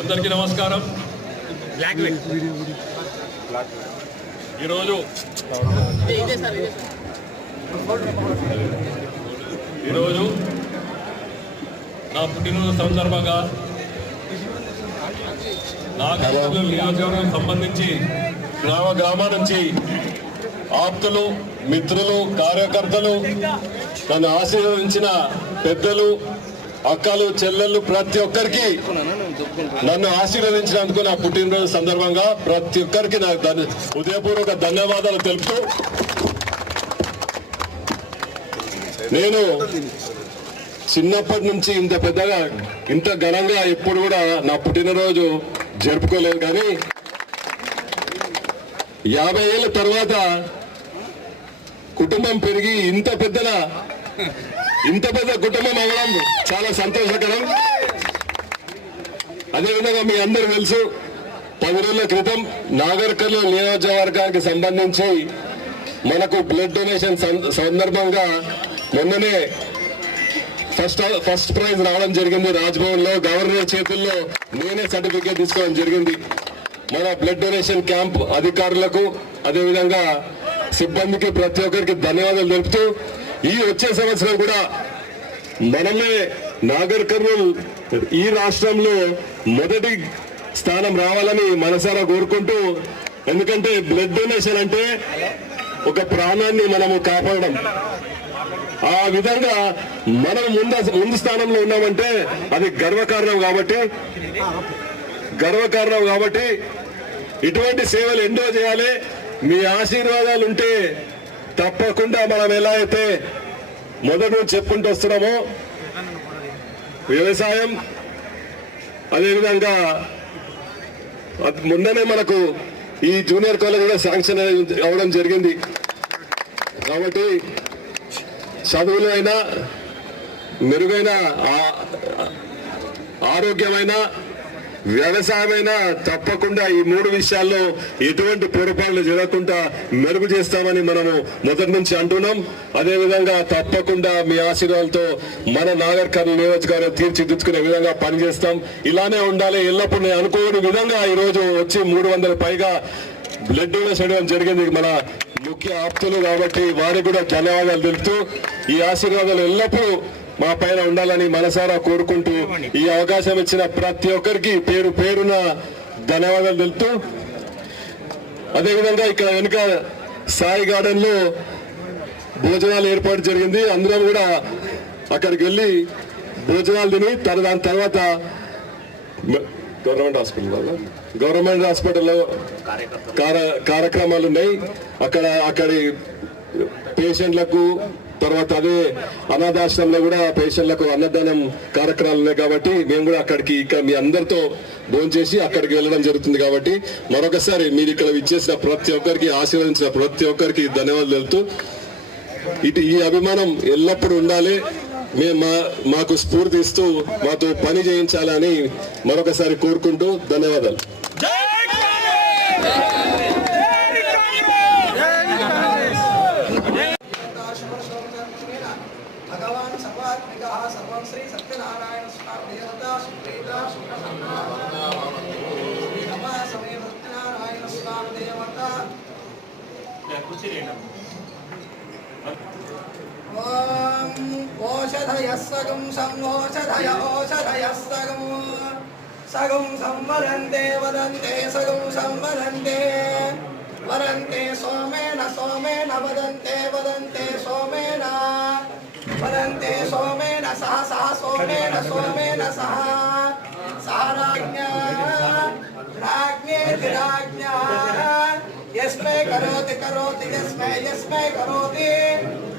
అందరికీ నమస్కారం. ఈరోజు నా పుట్టినరోజు సందర్భంగా నాగర్కర్నూలు నియోజకవర్గం సంబంధించి గ్రామ నుంచి ఆప్తులు, మిత్రులు, కార్యకర్తలు, నన్ను ఆశీర్వదించిన పెద్దలు, అక్కలు, చెల్లెళ్ళు, ప్రతి ఒక్కరికి నన్ను ఆశీర్వదించినందుకు నా పుట్టినరోజు సందర్భంగా ప్రతి ఒక్కరికి నా హృదయపూర్వక ధన్యవాదాలు తెలుపుతూ, నేను చిన్నప్పటి నుంచి ఇంత పెద్దగా ఇంత ఘనంగా ఎప్పుడు కూడా నా పుట్టినరోజు జరుపుకోలేదు. కానీ 50 ఏళ్ళ తర్వాత కుటుంబం పెరిగి ఇంత పెద్ద కుటుంబం అవ్వడం చాలా సంతోషకరం. అదేవిధంగా మీ అందరూ తెలుసు, 10 రోజుల క్రితం నాగర్కర్నూలు నియోజకవర్గానికి సంబంధించి మనకు బ్లడ్ డొనేషన్ సందర్భంగా మొన్ననే ఫస్ట్ ప్రైజ్ రావడం జరిగింది. రాజ్భవన్ లో గవర్నర్ చేతుల్లో నేనే సర్టిఫికేట్ తీసుకోవడం జరిగింది. మన బ్లడ్ డొనేషన్ క్యాంప్ అధికారులకు, అదేవిధంగా సిబ్బందికి, ప్రతి ఒక్కరికి ధన్యవాదాలు తెలుపుతూ, ఈ వచ్చే సంవత్సరం కూడా మనమే నాగర్కర్నూలు ఈ రాష్ట్రంలో మొదటి స్థానం రావాలని మనసారా కోరుకుంటూ, ఎందుకంటే బ్లడ్ డొనేషన్ అంటే ఒక ప్రాణాన్ని మనము కాపాడడం. ఆ విధంగా మనం ముందు స్థానంలో ఉన్నామంటే అది గర్వకారణం. కాబట్టి ఇటువంటి సేవలు ఎన్నో చేయాలి. మీ ఆశీర్వాదాలు ఉంటే తప్పకుండా మనం ఎలా అయితే మొదటి నుంచి చెప్పుకుంటూ వస్తున్నామో, వ్యవసాయం, అదేవిధంగా మొన్ననే మనకు ఈ జూనియర్ కాలేజ్ కూడా శాంక్షన్ అవ్వడం జరిగింది. కాబట్టి చదువులు అయినా, మెరుగైన ఆరోగ్యమైన, వ్యవసాయమైనా తప్పకుండా ఈ 3 విషయాల్లో ఎటువంటి పొరపాట్లు జరగకుండా మెరుగు చేస్తామని మనము మొదటి నుంచి అంటున్నాం. అదేవిధంగా తప్పకుండా మీ ఆశీర్వాదాలతో మన నాగర్కర్నూలు నియోజకవర్గం తీర్చిదిద్దుకునే విధంగా పనిచేస్తాం. ఇలానే ఉండాలి ఎల్లప్పుడూ. నేను అనుకోని విధంగా ఈరోజు వచ్చి 300 పైగా బ్లడ్ డొనేషన్ చేయడం జరిగింది మన ముఖ్య ఆప్తులు. కాబట్టి వారికి కూడా ధన్యవాదాలు తెలుపుతూ, ఈ ఆశీర్వాదాలు ఎల్లప్పుడూ మా పైన ఉండాలని మనసారా కోరుకుంటూ, ఈ అవకాశం ఇచ్చిన ప్రతి ఒక్కరికి పేరు పేరున ధన్యవాదాలు తెలుపుతూ, అదేవిధంగా ఇక్కడ వెనుక సాయి గార్డెన్ లో భోజనాలు ఏర్పాటు జరిగింది. అందరం కూడా అక్కడికి వెళ్ళి భోజనాలు తిని దాని తర్వాత గవర్నమెంట్ హాస్పిటల్లో కార్యక్రమాలు ఉన్నాయి. అక్కడి పేషెంట్లకు, తర్వాత అదే అనాథాశ్రమంలో కూడా పేషెంట్లకు అన్నదానం కార్యక్రమాలు ఉన్నాయి. కాబట్టి మేము కూడా అక్కడికి మీ అందరితో భోజనం చేసి అక్కడికి వెళ్ళడం జరుగుతుంది. కాబట్టి మరొకసారి మీరు ఇక్కడ ఇచ్చేసిన ప్రతి ఒక్కరికి, ఆశీర్వదించిన ప్రతి ఒక్కరికి ధన్యవాదాలు తెలుపుతూ, ఈ అభిమానం ఎల్లప్పుడూ ఉండాలి. మాకు స్ఫూర్తి ఇస్తూ మాతో పని చేయించాలని మరొకసారి కోరుకుంటూ ధన్యవాదాలు. ఓషధయస్సగం సంఓషధయ ఓషధయస్సగం సగం సంవదంతే వదంతే సగం సంవదంతే వదంతే సోమేన సోమేన వదంతే వదంతే సోమేన వదంతే సోమేన సహ సహ సోమేన సోమేన సహ సహ రాజ్ఞేతి రాజ్ఞా యస్మై కరోతి కరోతి యస్మై యస్మై కరోతి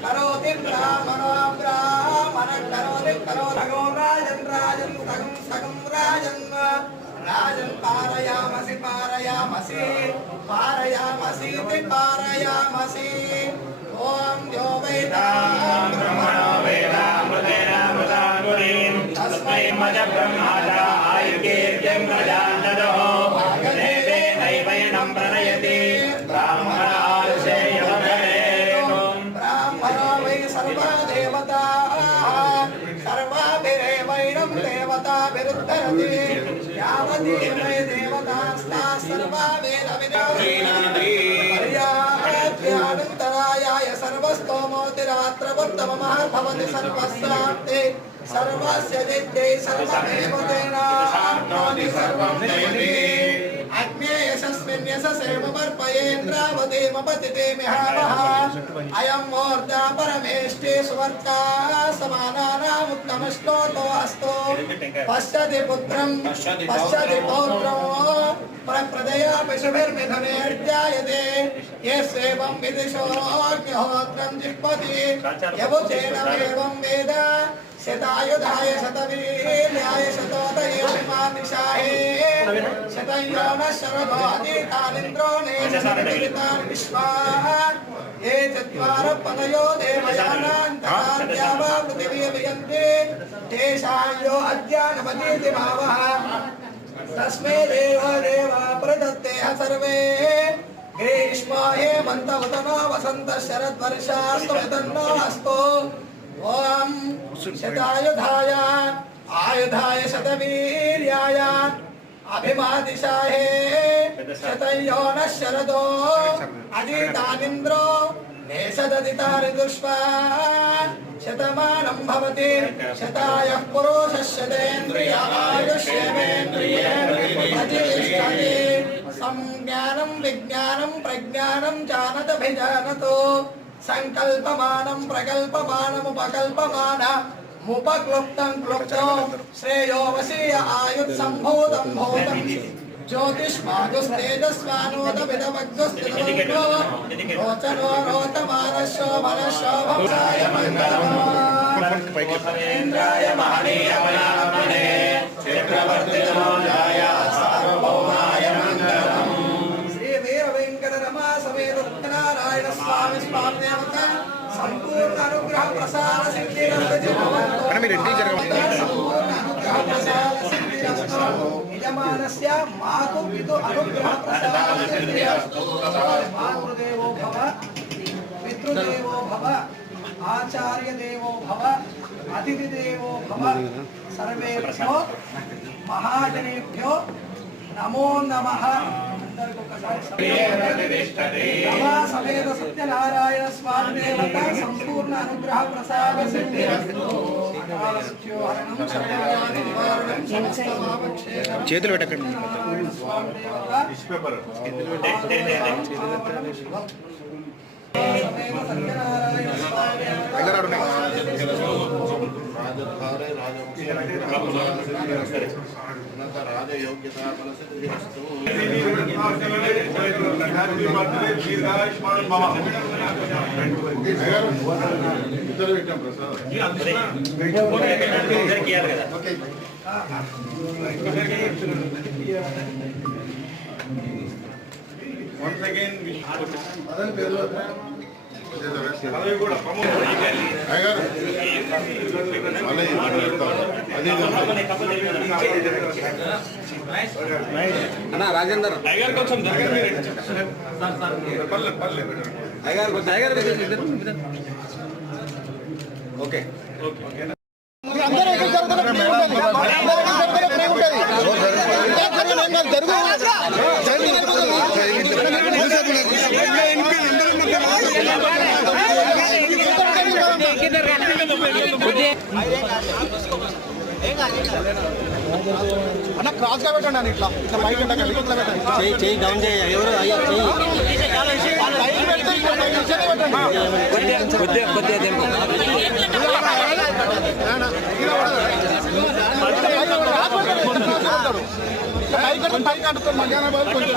కరోతి బ్రాహ్మణో బ్రాహ్మణ కరోతి కరోతగో రాజన్ రాజన్ సగం సగం రాజన్ రాజన్ పారయామసి పారయామసి పారయామసి పారయామసి ఓం యో వేదాం బ్రహ్మణో వేదామృతేనామృతాంగురీం తస్మై మజ బ్రహ్మాద ఆయుర్గేర్యం ప్రజాన్నదో భాగదేవే నైవైనం ప్రణయతి బ్రాహ్మణాలుషేయమధరే బ్రాహ్మణో వై సర్వదేవతా సర్వాభిరేవైనం దేవతాభిరుద్ధరతి యావత్ దేవతే దేవతాస్తా సర్వా వేద విద్యానంతరాయాయ సర్వస్తోమోతిరాత్రవర్తమః భవతి సర్వస్యాప్తే సర్వస్య దిత్యై సర్వమేవ తేనాప్నోతి సర్వం జయతి అగ్నే యశస్మిన్ యశసేమర్పయేంద్రావదేమపతితే మిహావః అయం మూర్ధా పరమేష్ఠే సువర్తా సమానానాముత్తమశ్లోతో అస్తో పశ్యతి పుత్రం పశ్యతి పౌత్రం ప్రదయా పశుభిర్మిథునేర్జాయతే యస్యేవం విదిశోऽగ్నిహోత్రం జిహ్వతి యవచేనమేవం వేద శతాయుధాయ శతవీర్యాయ శతోదయేషమాదిశాహే శతయోన శరదోదితానింద్రో నేషసర్వితాన్ విశ్వా ఏ చత్వార పదయో దేవయానాంతరాద్యావా పృథివీ వియంతే తేషాయో అద్యానమతీతి భావః తస్మే దేవ దేవ ప్రదత్తేః సర్వే గ్రీష్మ హేమంత ఉతనో వసంత శరద్వర్షాస్తు వితన్నో అస్తు ఓం శతాయుధాయ ఆయుధాయ శతవీర్యాయ అభిమాదిశాహే శతయోన శరదో అదితానింద్రో నేషదదితాని దుష్పా శతమానం భవతి శతాయః పురుషः శతేంద్రియాయుష్యేంద్రియే అధిష్ఠతే సంజ్ఞానం విజ్ఞానం ప్రజ్ఞానం జానతభిజానతో సంకల్పమానం ప్రకల్పమానముపకల్పమాన ముపక్లుప్తం క్లుప్తో శ్రేయో వశీయ ఆయుత్ సంభూతం భూతం జ్యోతిష్మాదుస్తేజస్వానోత విదమగ్ధుస్థితమగ్నో రోచనో రోతమానశో మనశోభాయ మంగళేంద్రాయ మహనీయమయామనే చక్రవర్తితనోజాయ సార్వభౌమాయ మంగళం శ్రీ వీర వెంకట రమా సమేత సత్యనారాయణ స్వామి స్వామిదేవత సంపూర్ణ అనుగ్రహ ప్రసాద సిద్ధిరస్తు సంపూర్ణ అనుగ్రహ ప్రసాద సిద్ధిరస్తు యజమానస్య మాతు పితు అనుగ్రహ ప్రసాద సిద్ధిరస్తు మాతృదేవో భవ పితృదేవో భవ ఆచార్య దేవో భవ అతిథి దేవో భవ సర్వేభ్యో మహాజనేభ్యో నమో నమః. రమా సమేత సత్యనారాయణ స్వామి దేవత సంపూర్ణ అనుగ్రహ ప్రసాద సిద్ధిరస్తు. అకాలమృత్యోహరణం సర్వవ్యాధి నివారణం సమస్త పాపక్షేమం. చేతులు పెట్టకండి. స్వామి దేవత సమేత సత్యనారాయణ స్వామి రాజయోగ్యతా ఫలసిద్ధిరస్తు. ఇద్దరు పెట్టాం ప్రసాద్. Once again, అదని పేరు అన్నా రాజేందర్ అయ్యగారు కొంచెం ఓకే అన్న క్రాస్ గా పెట్టండి అని ఇట్లా ఇట్లా పైకి పెట్టండి ఇట్లా పెట్టండి చెయ్యి డౌన్ చేయ ఎవరు అయ్యా చెయ్యి పైకి పెడితే ఇట్లా పైకి నిల్చొని పెట్టండి. కొద్దిగా తెంపు పైకి అంటుతాడు మధ్యాహ్నం కొంచెం